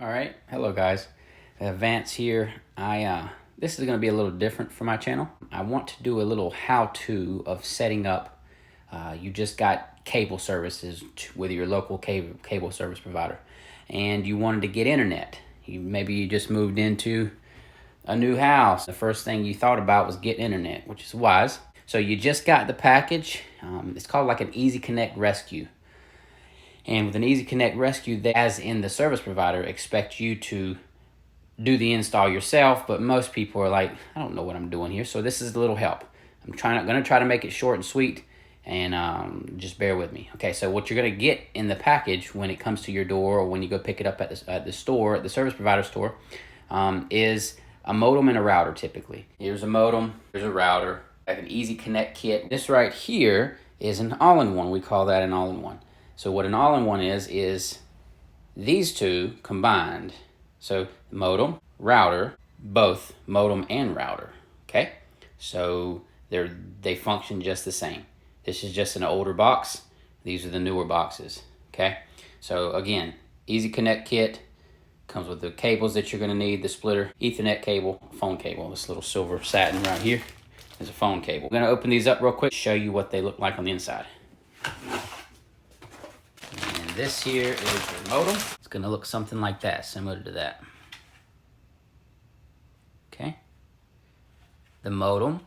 All right, hello guys. Vance here. This is going to be a little different for my channel. I want to do a little how-to of setting up. You just got cable services with your local cable service provider, and you wanted to get internet. Maybe you just moved into a new house. The first thing you thought about was get internet, which is wise. So you just got the package. It's called like an Easy Connect Rescue. And with an Easy Connect Rescue, they, as in the service provider, expect you to do the install yourself, but most people are like, I don't know what I'm doing here, so this is a little help. I'm gonna try to make it short and sweet, and just bear with me. Okay, so what you're gonna get in the package when it comes to your door, or when you go pick it up at the store, at the service provider store, is a modem and a router typically. Here's a modem, here's a router, like an Easy Connect kit. This right here is an all-in-one. We call that an all-in-one. So what an all-in-one is these two combined. So modem, router, both modem and router, okay? So they function just the same. This is just an older box. These are the newer boxes, okay? So again, Easy Connect kit, comes with the cables that you're gonna need, the splitter, Ethernet cable, phone cable. This little silver satin right here is a phone cable. I'm gonna open these up real quick, show you what they look like on the inside. This here is your modem. It's gonna look something like that, similar to that. Okay. The modem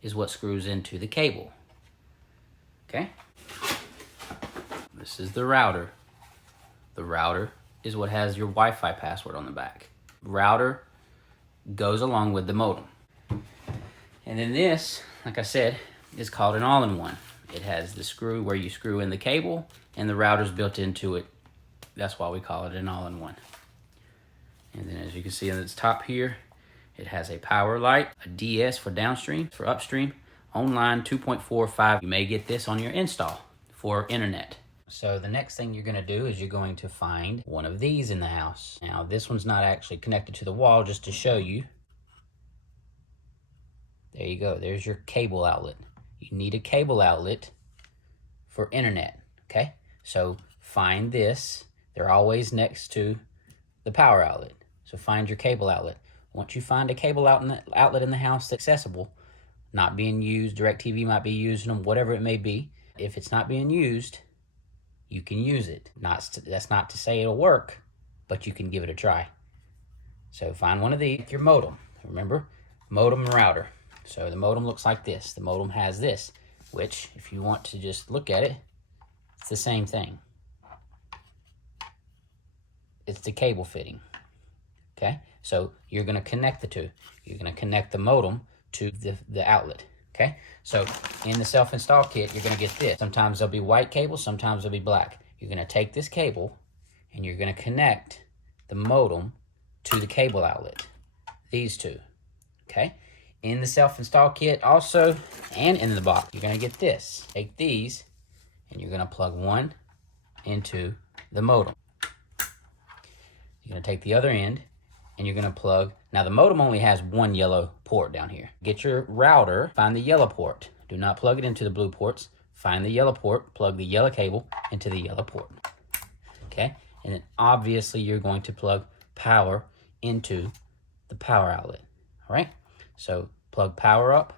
is what screws into the cable. Okay. This is the router. The router is what has your Wi-Fi password on the back. Router goes along with the modem. And then this, like I said, is called an all-in-one. It has the screw where you screw in the cable, and the router's built into it. That's why we call it an all-in-one. And then as you can see on its top here, it has a power light, a DS for downstream, for upstream, online 2.45. You may get this on your install for internet. So the next thing you're gonna do is you're going to find one of these in the house. Now this one's not actually connected to the wall, just to show you. There you go, there's your cable outlet. You need a cable outlet for internet, okay? So find this. They're always next to the power outlet. So find your cable outlet. Once you find a cable outlet in the house that's accessible, not being used, DirecTV might be using them, whatever it may be. If it's not being used, you can use it. That's not to say it'll work, but you can give it a try. So find one of these, your modem. Remember, modem and router. So the modem looks like this. The modem has this, which if you want to just look at it, it's the same thing. It's the cable fitting, okay? So you're gonna connect the two. You're gonna connect the modem to the outlet, okay? So in the self-install kit, you're gonna get this. Sometimes there'll be white cable, sometimes there'll be black. You're gonna take this cable and you're gonna connect the modem to the cable outlet, these two, okay? In the self-install kit also, and in the box, you're gonna get this. Take these, and you're gonna plug one into the modem. You're gonna take the other end, and you're gonna plug, now the modem only has one yellow port down here. Get your router, find the yellow port. Do not plug it into the blue ports. Find the yellow port, plug the yellow cable into the yellow port. Okay, and then obviously you're going to plug power into the power outlet, all right? So plug power up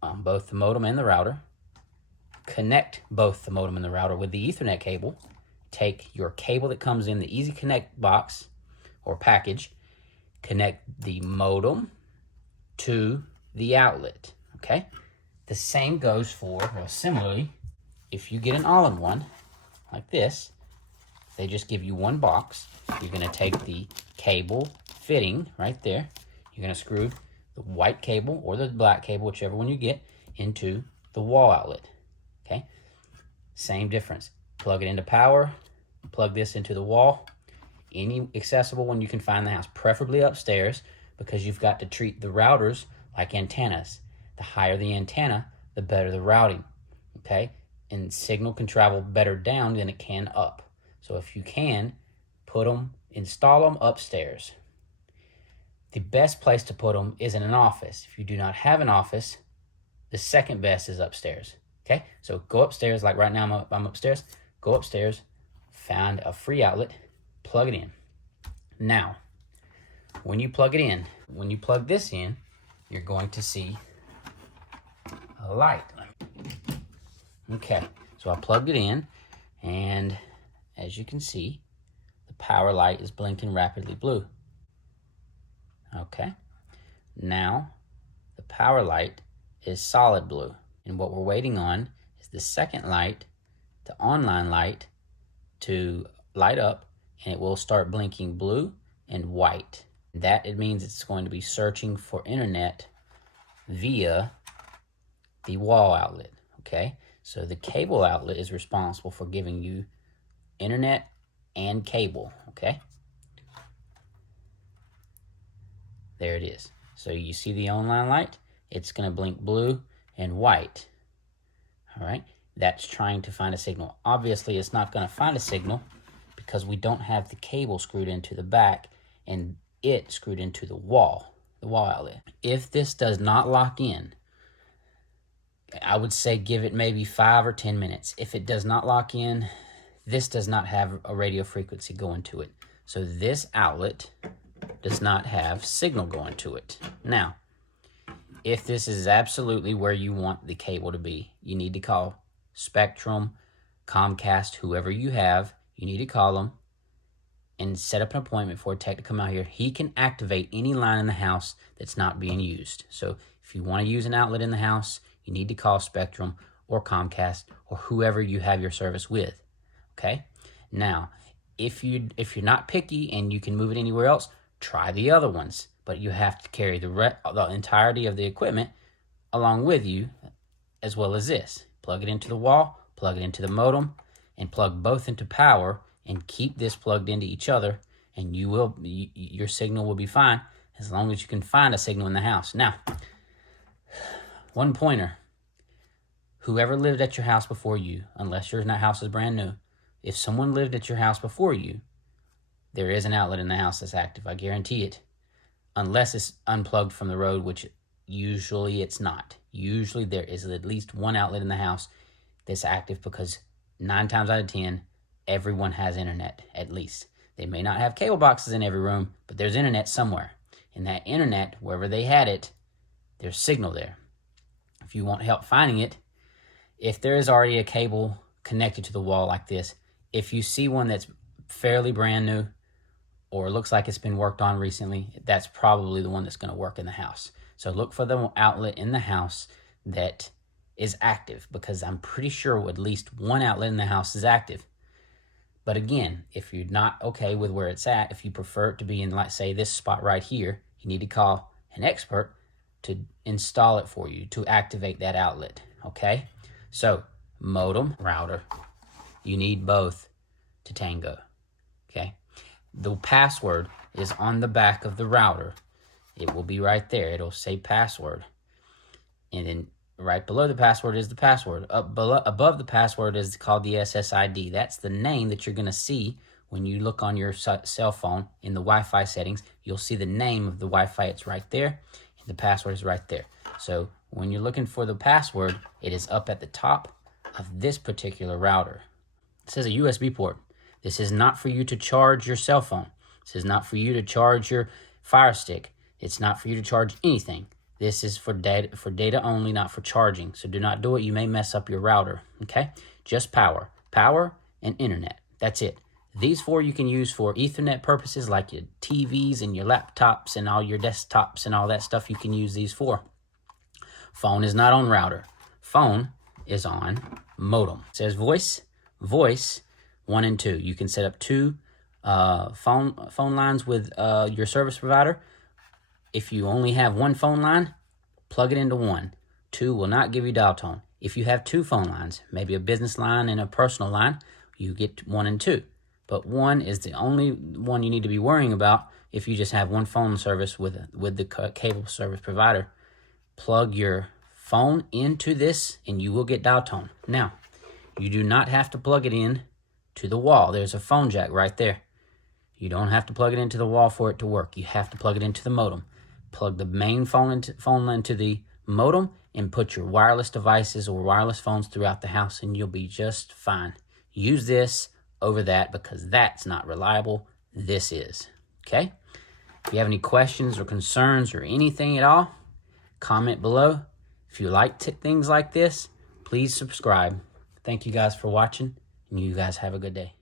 on both the modem and the router. Connect both the modem and the router with the Ethernet cable. Take your cable that comes in the Easy Connect box or package. Connect the modem to the outlet, okay? The same goes for, well, similarly, if you get an all-in-one like this, they just give you one box. You're gonna take the cable fitting right there. You're gonna screw the white cable or the black cable, whichever one you get, into the wall outlet, okay? Same difference. Plug it into power, plug this into the wall. Any accessible one you can find in the house, preferably upstairs, because you've got to treat the routers like antennas. The higher the antenna, the better the routing, okay? And signal can travel better down than it can up. So if you can, install them upstairs. The best place to put them is in an office. If you do not have an office, the second best is upstairs, okay? So go upstairs, like right now I'm upstairs. Go upstairs, find a free outlet, plug it in. Now, when you plug it in, when you plug this in, you're going to see a light. Okay, so I plugged it in, and as you can see, the power light is blinking rapidly blue. Okay, now the power light is solid blue, and what we're waiting on is the second light, the online light, to light up, and it will start blinking blue and white. That it means it's going to be searching for internet via the wall outlet. Okay, so the cable outlet is responsible for giving you internet and cable. Okay, there it is. So you see the online light, it's going to blink blue and white. All right, that's trying to find a signal. Obviously, it's not going to find a signal because we don't have the cable screwed into the back and it screwed into the wall outlet. If this does not lock in, I would say give it maybe 5 or 10 minutes. If it does not lock in, this does not have a radio frequency going to it. So this outlet does not have signal going to it. Now, if this is absolutely where you want the cable to be, you need to call Spectrum, Comcast, whoever you have. You need to call them and set up an appointment for a tech to come out here. He can activate any line in the house that's not being used. So if you want to use an outlet in the house, you need to call Spectrum or Comcast or whoever you have your service with. Okay? Now, if you're not picky and you can move it anywhere else, try the other ones. But you have to carry the entirety of the equipment along with you, as well as this. Plug it into the wall, plug it into the modem, and plug both into power, and keep this plugged into each other, and your signal will be fine as long as you can find a signal in the house. Now, one pointer. Whoever lived at your house before you, unless your house is brand new, if someone lived at your house before you, there is an outlet in the house that's active. I guarantee it. Unless it's unplugged from the road, which usually it's not. Usually there is at least one outlet in the house that's active because 9 times out of 10, everyone has internet, at least. They may not have cable boxes in every room, but there's internet somewhere. And that internet, wherever they had it, there's signal there. If you want help finding it, if there is already a cable connected to the wall like this, if you see one that's fairly brand new or looks like it's been worked on recently, that's probably the one that's going to work in the house. So look for the outlet in the house that is active, because I'm pretty sure at least one outlet in the house is active. But again, if you're not okay with where it's at, if you prefer it to be in, like, say, this spot right here, you need to call an expert to install it for you, to activate that outlet, okay? So, modem, router, you need both to tango, okay? The password is on the back of the router. It will be right there. It'll say password. And then right below the password is the password. Above the password is called the SSID. That's the name that you're going to see when you look on your cell phone in the Wi-Fi settings. You'll see the name of the Wi-Fi. It's right there, and the password is right there. So when you're looking for the password, it is up at the top of this particular router. It says a USB port. This is not for you to charge your cell phone. This is not for you to charge your Fire Stick. It's not for you to charge anything. This is for data only, not for charging. So do not do it. You may mess up your router, okay? Just power. Power and internet. That's it. These 4 you can use for Ethernet purposes, like your TVs and your laptops and all your desktops and all that stuff. You can use these for. Phone is not on router. Phone is on modem. It says voice 1 and 2. You can set up 2 phone lines with your service provider. If you only have 1 phone line, plug it into 1. 2 will not give you dial tone. If you have 2 phone lines, maybe a business line and a personal line, you get 1 and 2. But 1 is the only one you need to be worrying about if you just have 1 phone service with the cable service provider. Plug your phone into this and you will get dial tone. Now, you do not have to plug it in to the wall. There's a phone jack right there. You don't have to plug it into the wall for it to work. You have to plug it into the modem. Plug the main phone into the modem and put your wireless devices or wireless phones throughout the house and you'll be just fine. Use this over that because that's not reliable. This is. Okay? If you have any questions or concerns or anything at all, comment below. If you like things like this, please subscribe. Thank you guys for watching, and you guys have a good day.